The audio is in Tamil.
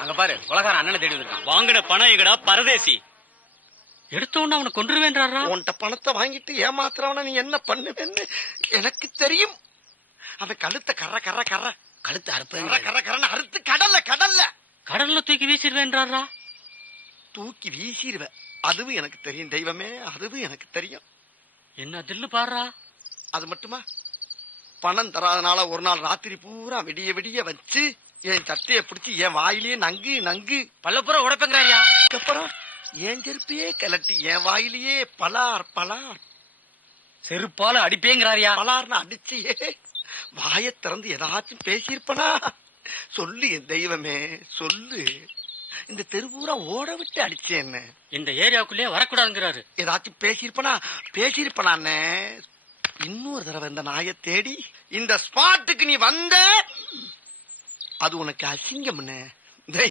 அங்க பாரு கொலகார அண்ணனை தேடி இருக்கான். வாங்கின பணம் எங்கடா பரதேசி? எடுத்த உடனே அவனை கொன்றுவேன்றாரா? உன்கிட்ட பணத்தை வாங்கிட்டு ஏமாத்துறவன நீ என்ன பண்ணுவேன்னு எனக்கு தெரியும். அவன் கழுத்த கர கர கர கழுத்து அறுப்பு கர கரன்னு அறுத்து கடல்ல தூக்கி வீசிடுவேன்றாரா? தூக்கி வீசிடுவ. அதுவும் எனக்கு தெரியும் தெய்வமே, அதுவும் எனக்கு தெரியும். என்ன தில்லு பாடுறா? அது மட்டுமா, பணம் தராதனால ஒரு நாள் ராத்திரி பூரா விடிய விடிய வச்சு என் சட்டையை பிடிச்சி என் வாயிலேயே நங்கு நங்கு பல்லப்புறம் உடைப்பேங்கிறாரியா. அப்புறம் என் செருப்பையே கிளட்டி என் வாயிலேயே பலார் பலார் செருப்பால அடிப்பேங்கிறாரியா. பலார்னு அடிச்சியே வாயை திறந்து ஏதாச்சும் பேசியிருப்பனா? சொல்லு என் தெய்வமே சொல்லு. இந்த தெருவூரா ஓட விட்டு அடிச்சேன். இந்த ஏரியாவுக்குள்ளே வரக்கூடாதுங்கிறாரு. ஏதாச்சும் பேசியிருப்பனான்னு இன்னொரு தடவை இந்த நாயை தேடி இந்த ஸ்பாட்டுக்கு நீ வந்த அது உனக்கு அசிங்கம்னு